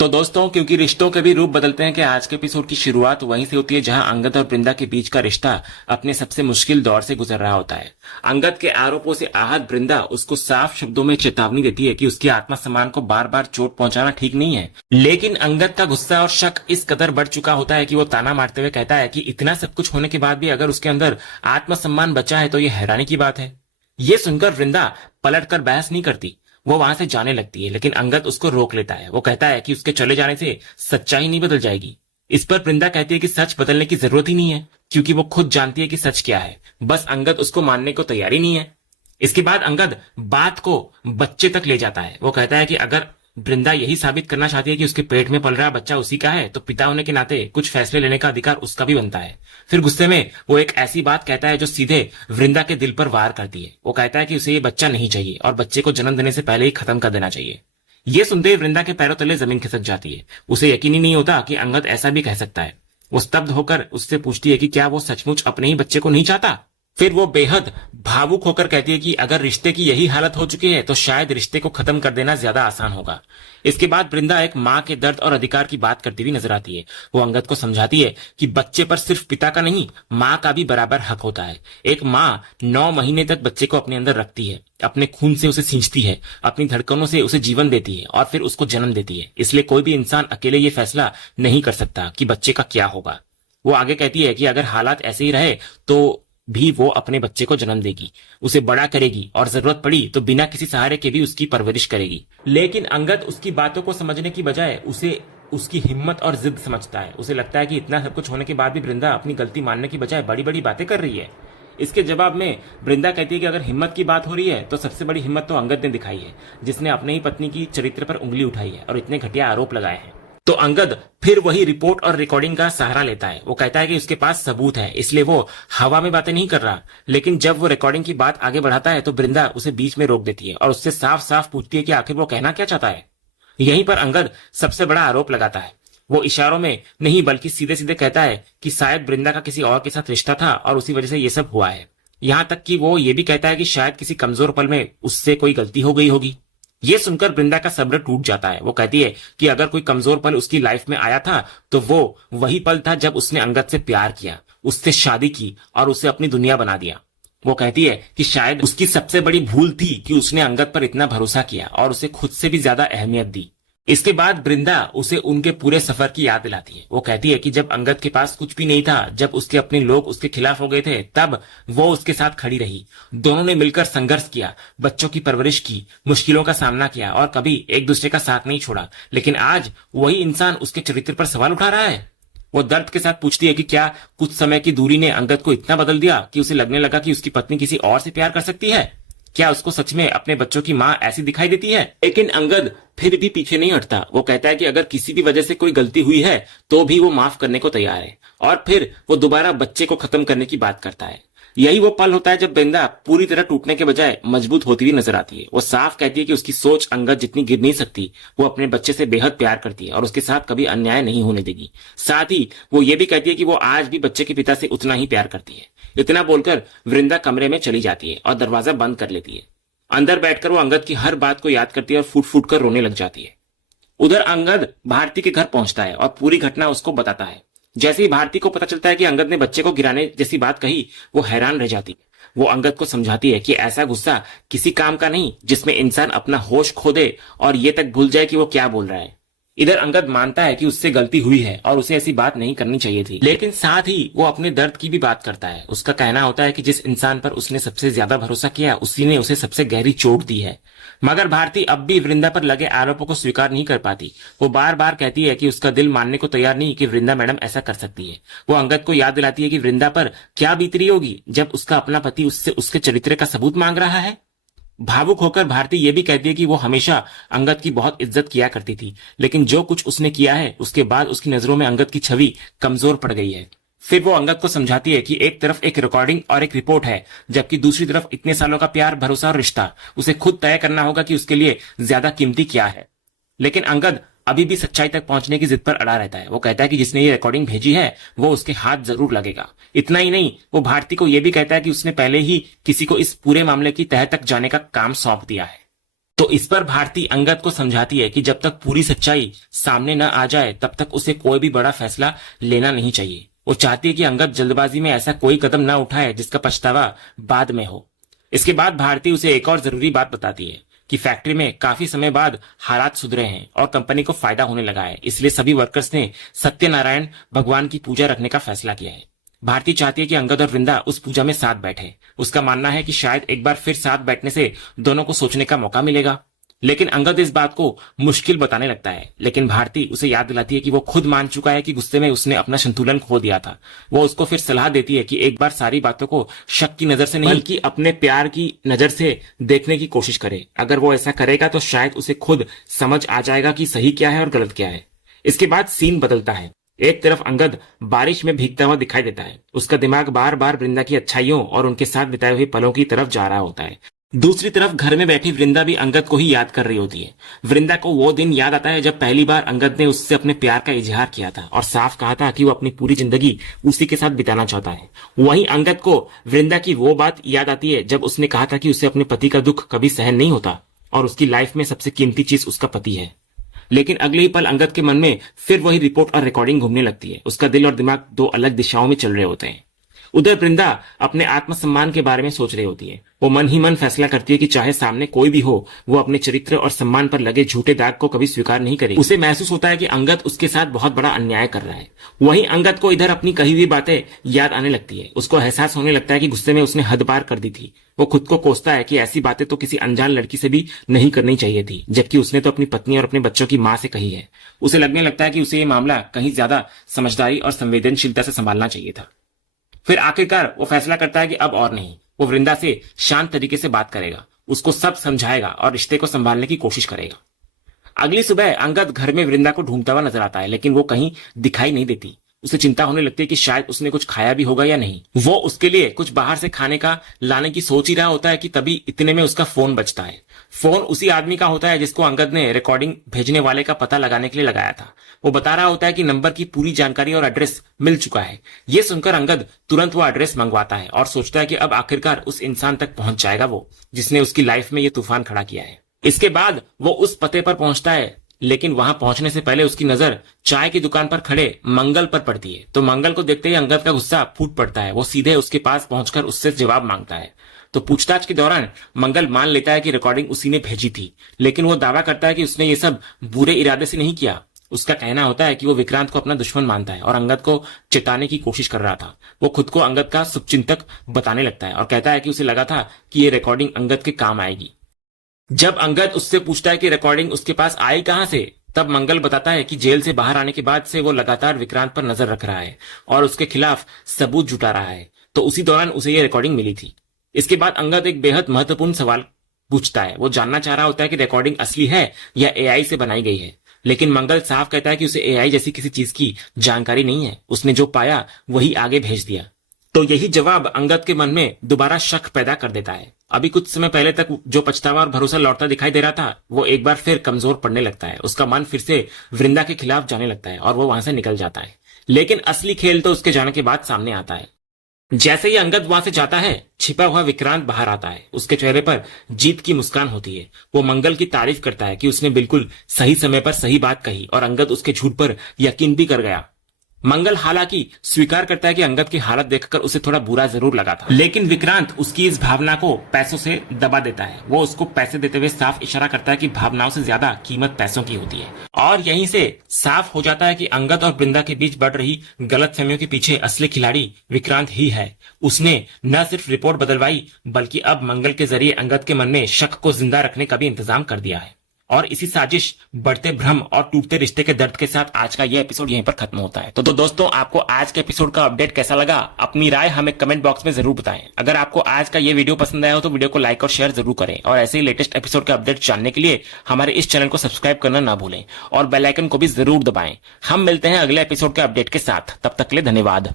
तो दोस्तों, क्योंकि रिश्तों के भी रूप बदलते हैं कि आज के एपिसोड की शुरुआत वहीं से होती है जहां अंगद और वृंदा के बीच का रिश्ता अपने सबसे मुश्किल दौर से गुजर रहा होता है। अंगद के आरोपों से आहत वृंदा उसको साफ शब्दों में चेतावनी देती है कि उसकी आत्मसम्मान को बार बार चोट पहुंचाना ठीक नहीं है। लेकिन अंगद का गुस्सा और शक इस कदर बढ़ चुका होता है कि वो ताना मारते हुए कहता है कि इतना सब कुछ होने के बाद भी अगर उसके अंदर आत्मसम्मान बचा है तो ये हैरानी की बात है। ये सुनकर वृंदा पलट कर बहस नहीं करती, वो वहां से जाने लगती है, लेकिन अंगद उसको रोक लेता है। वो कहता है कि उसके चले जाने से सच्चाई नहीं बदल जाएगी। इस पर वृंदा कहती है कि सच बदलने की जरूरत ही नहीं है, क्योंकि वो खुद जानती है कि सच क्या है, बस अंगद उसको मानने को तैयार ही नहीं है। इसके बाद अंगद बात को बच्चे तक ले जाता है। वो कहता है कि अगर वृंदा यही साबित करना चाहती है कि उसके पेट में पल रहा बच्चा उसी का है, तो पिता होने के नाते कुछ फैसले लेने का अधिकार उसका भी बनता है। फिर गुस्से में वो एक ऐसी बात कहता है जो सीधे वृंदा के दिल पर वार करती है। वो कहता है कि उसे ये बच्चा नहीं चाहिए और बच्चे को जन्म देने से पहले ही खत्म कर देना चाहिए। ये सुनते ही वृंदा के पैरों तले जमीन खिसक जाती है। उसे यकीन ही नहीं होता कि अंगद ऐसा भी कह सकता है। वो स्तब्ध होकर उससे पूछती है कि क्या वो सचमुच अपने ही बच्चे को नहीं चाहता। फिर वो बेहद भावुक होकर कहती है कि अगर रिश्ते की यही हालत हो चुकी है तो शायद रिश्ते को खत्म कर देना ज्यादा आसान होगा। इसके बाद वृंदा एक माँ के दर्द और अधिकार की बात करती हुई नजर आती है। वो अंगद को समझाती है कि बच्चे पर सिर्फ पिता का नहीं, माँ का भी बराबर हक होता है। एक माँ 9 महीने तक बच्चे को अपने अंदर रखती है, अपने खून से उसे सींचती है, अपनी धड़कनों से उसे जीवन देती है और फिर उसको जन्म देती है। इसलिए कोई भी इंसान अकेले ये फैसला नहीं कर सकता कि बच्चे का क्या होगा। वो आगे कहती है कि अगर हालात ऐसे ही रहे तो भी वो अपने बच्चे को जन्म देगी, उसे बड़ा करेगी और जरूरत पड़ी तो बिना किसी सहारे के भी उसकी परवरिश करेगी। लेकिन अंगद उसकी बातों को समझने की बजाय उसे उसकी हिम्मत और जिद समझता है। उसे लगता है कि इतना सब कुछ होने के बाद भी वृंदा अपनी गलती मानने की बजाय बड़ी बड़ी बातें कर रही है। इसके जवाब में वृंदा कहती है कि अगर हिम्मत की बात हो रही है तो सबसे बड़ी हिम्मत तो अंगद ने दिखाई है, जिसने अपने ही पत्नी की चरित्र पर उंगली उठाई है और इतने घटिया आरोप लगाए हैं। तो अंगद फिर वही रिपोर्ट और रिकॉर्डिंग का सहारा लेता है। वो कहता है कि उसके पास सबूत है, इसलिए वो हवा में बातें नहीं कर रहा। लेकिन जब वो रिकॉर्डिंग की बात आगे बढ़ाता है तो वृंदा उसे बीच में रोक देती है और उससे साफ साफ पूछती है कि आखिर वो कहना क्या चाहता है। यहीं पर अंगद सबसे बड़ा आरोप लगाता है। वो इशारों में नहीं बल्कि सीधे सीधे कहता है कि शायद वृंदा का किसी और के साथ रिश्ता था और उसी वजह से ये सब हुआ है। यहां तक कि वो ये भी कहता है कि शायद किसी कमजोर पल में उससे कोई गलती हो गई होगी। ये सुनकर वृंदा का सब्र टूट जाता है। वो कहती है कि अगर कोई कमजोर पल उसकी लाइफ में आया था तो वो वही पल था जब उसने अंगद से प्यार किया, उससे शादी की और उसे अपनी दुनिया बना दिया। वो कहती है कि शायद उसकी सबसे बड़ी भूल थी कि उसने अंगद पर इतना भरोसा किया और उसे खुद से भी ज्यादा अहमियत दी। इसके बाद वृंदा उसे उनके पूरे सफर की याद दिलाती है। वो कहती है कि जब अंगद के पास कुछ भी नहीं था, जब उसके अपने लोग उसके खिलाफ हो गए थे, तब वो उसके साथ खड़ी रही। दोनों ने मिलकर संघर्ष किया, बच्चों की परवरिश की, मुश्किलों का सामना किया और कभी एक दूसरे का साथ नहीं छोड़ा। लेकिन आज वही इंसान उसके चरित्र पर सवाल उठा रहा है। वो दर्द के साथ पूछती है कि क्या कुछ समय की दूरी ने अंगद को इतना बदल दिया कि उसे लगने लगा कि उसकी पत्नी किसी और से प्यार कर सकती है। क्या उसको सच में अपने बच्चों की माँ ऐसी दिखाई देती है? लेकिन अंगद फिर भी पीछे नहीं हटता। वो कहता है कि अगर किसी भी वजह से कोई गलती हुई है तो भी वो माफ करने को तैयार है और फिर वो दोबारा बच्चे को खत्म करने की बात करता है। यही वो पल होता है जब वृंदा पूरी तरह टूटने के बजाय मजबूत होती हुई नजर आती है। वो साफ कहती है कि उसकी सोच अंगद जितनी गिर नहीं सकती। वो अपने बच्चे से बेहद प्यार करती है और उसके साथ कभी अन्याय नहीं होने देगी। साथ ही वो ये भी कहती है कि वो आज भी बच्चे के पिता से उतना ही प्यार करती है। इतना बोलकर वृंदा कमरे में चली जाती है और दरवाजा बंद कर लेती है। अंदर बैठकर वो अंगद की हर बात को याद करती है और फूट फूट कर रोने लग जाती है। उधर अंगद भारती के घर पहुंचता है और पूरी घटना उसको बताता है। जैसे ही भारती को पता चलता है कि अंगद ने बच्चे को गिराने जैसी बात कही, वो हैरान रह जाती है। वो अंगद को समझाती है कि ऐसा गुस्सा किसी काम का नहीं जिसमें इंसान अपना होश खो दे और ये तक भूल जाए कि वो क्या बोल रहा है। इधर अंगद मानता है कि उससे गलती हुई है और उसे ऐसी बात नहीं करनी चाहिए थी, लेकिन साथ ही वो अपने दर्द की भी बात करता है। उसका कहना होता है कि जिस इंसान पर उसने सबसे ज्यादा भरोसा किया उसी ने उसे सबसे गहरी चोट दी है। मगर भारती अब भी वृंदा पर लगे आरोपों को स्वीकार नहीं कर पाती। वो बार बार कहती है कि उसका दिल मानने को तैयार नहीं कि वृंदा मैडम ऐसा कर सकती है। वो अंगद को याद दिलाती है कि वृंदा पर क्या बीत रही होगी जब उसका अपना पति उससे उसके चरित्र का सबूत मांग रहा है। भावुक होकर भारती ये भी कहती है कि वो हमेशा अंगद की बहुत इज्जत किया करती थी, लेकिन जो कुछ उसने किया है उसके बाद उसकी नजरों में अंगद की छवि कमजोर पड़ गई है। फिर वो अंगद को समझाती है कि एक तरफ एक रिकॉर्डिंग और एक रिपोर्ट है, जबकि दूसरी तरफ इतने सालों का प्यार, भरोसा और रिश्ता। उसे खुद तय करना होगा कि उसके लिए ज्यादा कीमती क्या है। लेकिन अंगद अभी भी सच्चाई तक पहुंचने की जिद पर अड़ा रहता है। वो कहता है कि जिसने ये रिकॉर्डिंग भेजी है वो उसके हाथ जरूर लगेगा। इतना ही नहीं, वो भारती को यह भी कहता है कि उसने पहले ही किसी को इस पूरे मामले की तह तक जाने का काम सौंप दिया है। तो इस पर भारती अंगद को समझाती है कि जब तक पूरी सच्चाई सामने न आ जाए तब तक उसे कोई भी बड़ा फैसला लेना नहीं चाहिए। वो चाहती है कि अंगद जल्दबाजी में ऐसा कोई कदम न उठाए जिसका पछतावा बाद में हो। इसके बाद भारती उसे एक और जरूरी बात बताती है कि फैक्ट्री में काफी समय बाद हालात सुधरे हैं और कंपनी को फायदा होने लगा है, इसलिए सभी वर्कर्स ने सत्यनारायण भगवान की पूजा रखने का फैसला किया है। भारती चाहती है कि अंगद और वृंदा उस पूजा में साथ बैठे। उसका मानना है कि शायद एक बार फिर साथ बैठने से दोनों को सोचने का मौका मिलेगा। लेकिन अंगद इस बात को मुश्किल बताने लगता है, लेकिन भारती उसे याद दिलाती है कि वो खुद मान चुका है कि गुस्से में उसने अपना संतुलन खो दिया था। वो उसको फिर सलाह देती है कि एक बार सारी बातों को शक की नजर से नहीं बल्कि अपने प्यार की नजर से देखने की कोशिश करे। अगर वो ऐसा करेगा तो शायद उसे खुद समझ आ जाएगा कि सही क्या है और गलत क्या है। इसके बाद सीन बदलता है। एक तरफ अंगद बारिश में भीगता हुआ दिखाई देता है। उसका दिमाग बार बार वृंदा की अच्छाइयों और उनके साथ बिताए हुए पलों की तरफ जा रहा होता है। दूसरी तरफ घर में बैठी वृंदा भी अंगद को ही याद कर रही होती है। वृंदा को वो दिन याद आता है जब पहली बार अंगद ने उससे अपने प्यार का इजहार किया था और साफ कहा था कि वो अपनी पूरी जिंदगी उसी के साथ बिताना चाहता है। वहीं अंगद को वृंदा की वो बात याद आती है जब उसने कहा था कि उसे अपने पति का दुख कभी सहन नहीं होता और उसकी लाइफ में सबसे कीमती चीज उसका पति है। लेकिन अगले ही पल अंगद के मन में फिर वही रिपोर्ट और रिकॉर्डिंग घूमने लगती है। उसका दिल और दिमाग दो अलग दिशाओं में चल रहे होते हैं। उधर वृंदा अपने आत्मसम्मान के बारे में सोच रही होती है। वो मन ही मन फैसला करती है कि चाहे सामने कोई भी हो, वो अपने चरित्र और सम्मान पर लगे झूठे दाग को कभी स्वीकार नहीं करेगी। उसे महसूस होता है कि अंगद उसके साथ बहुत बड़ा अन्याय कर रहा है। वहीं अंगद को इधर अपनी कही हुई बातें याद आने लगती है। उसको एहसास होने लगता है कि गुस्से में उसने हद पार कर दी थी। वो खुद को कोसता है कि ऐसी बातें तो किसी अनजान लड़की से भी नहीं करनी चाहिए थी, जबकि उसने तो अपनी पत्नी और अपने बच्चों की मां से कही है। उसे लगने लगता है कि उसे ये मामला कहीं ज्यादा समझदारी और संवेदनशीलता से संभालना चाहिए था। फिर आखिरकार वो फैसला करता है कि अब और नहीं। वो वृंदा से शांत तरीके से बात करेगा, उसको सब समझाएगा और रिश्ते को संभालने की कोशिश करेगा। अगली सुबह अंगद घर में वृंदा को ढूंढता हुआ नजर आता है, लेकिन वो कहीं दिखाई नहीं देती। उसे चिंता होने लगती है कि शायद उसने कुछ खाया भी होगा या नहीं। वो उसके लिए कुछ बाहर से खाने का लाने की सोच ही रहा होता है कि तभी इतने में उसका फोन बजता है। फोन उसी आदमी का होता है जिसको अंगद ने रिकॉर्डिंग भेजने वाले का पता लगाने के लिए लगाया था। वो बता रहा होता है कि नंबर की पूरी जानकारी और एड्रेस मिल चुका है। ये सुनकर अंगद तुरंत वो एड्रेस मंगवाता है और सोचता है कि अब आखिरकार उस इंसान तक पहुंच जाएगा वो जिसने उसकी लाइफ में ये तूफान खड़ा किया है। इसके बाद वो उस पते पर पहुंचता है, लेकिन वहां पहुंचने से पहले उसकी नजर चाय की दुकान पर खड़े मंगल पर पड़ती है। तो मंगल को देखते ही अंगद का गुस्सा फूट पड़ता है। वो सीधे उसके पास पहुंचकर उससे जवाब मांगता है। तो पूछताछ के दौरान मंगल मान लेता है कि रिकॉर्डिंग उसी ने भेजी थी, लेकिन वो दावा करता है कि उसने ये सब बुरे इरादे से नहीं किया। उसका कहना होता है कि वो विक्रांत को अपना दुश्मन मानता है और अंगद को चिताने की कोशिश कर रहा था। वो खुद को अंगद का शुभचिंतक बताने लगता है और कहता है कि उसे लगा था कि ये रिकॉर्डिंग अंगद के काम आएगी। जब अंगद उससे पूछता है कि रिकॉर्डिंग उसके पास आई कहां से, तब मंगल बताता है कि जेल से बाहर आने के बाद से वो लगातार विक्रांत पर नजर रख रहा है और उसके खिलाफ सबूत जुटा रहा है। तो उसी दौरान उसे ये रिकॉर्डिंग मिली थी। इसके बाद अंगद एक बेहद महत्वपूर्ण सवाल पूछता है। वो जानना चाह रहा होता है कि रिकॉर्डिंग असली है या एआई से बनाई गई है, लेकिन मंगल साफ कहता है कि उसे एआई जैसी किसी चीज की जानकारी नहीं है। उसने जो पाया वही आगे भेज दिया। तो यही जवाब अंगद के मन में दोबारा शक पैदा कर देता है। अभी कुछ समय पहले तक जो पछतावा और भरोसा लौटता दिखाई दे रहा था, वो एक बार फिर कमजोर पड़ने लगता है। उसका मन फिर से वृंदा के खिलाफ जाने लगता है और वो वहां से निकल जाता है। लेकिन असली खेल तो उसके जाने के बाद सामने आता है। जैसे ही अंगद वहां से जाता है, छिपा हुआ विक्रांत बाहर आता है। उसके चेहरे पर जीत की मुस्कान होती है। वो मंगल की तारीफ करता है कि उसने बिल्कुल सही समय पर सही बात कही और अंगद उसके झूठ पर यकीन भी कर गया। मंगल हालांकि स्वीकार करता है कि अंगद की हालत देखकर उसे थोड़ा बुरा जरूर लगा था, लेकिन विक्रांत उसकी इस भावना को पैसों से दबा देता है। वो उसको पैसे देते हुए साफ इशारा करता है कि भावनाओं से ज्यादा कीमत पैसों की होती है। और यहीं से साफ हो जाता है कि अंगद और वृंदा के बीच बढ़ रही गलतफहमियों के पीछे असली खिलाड़ी विक्रांत ही है। उसने न सिर्फ रिपोर्ट बदलवाई, बल्कि अब मंगल के जरिए अंगद के मन में शक को जिंदा रखने का भी इंतजाम कर दिया है। और इसी साजिश, बढ़ते भ्रम और टूटते रिश्ते के दर्द के साथ आज का यह एपिसोड यहीं पर खत्म होता है। तो दोस्तों, आपको आज के एपिसोड का अपडेट कैसा लगा? अपनी राय हमें कमेंट बॉक्स में जरूर बताएं। अगर आपको आज का ये वीडियो पसंद आया हो तो वीडियो को लाइक और शेयर जरूर करें और ऐसे ही लेटेस्ट एपिसोड के अपडेट जानने के लिए हमारे इस चैनल को सब्सक्राइब करना ना भूलें और बेल आइकन को भी जरूर दबाएं। हम मिलते हैं अगले एपिसोड के अपडेट के साथ। तब तक के लिए धन्यवाद।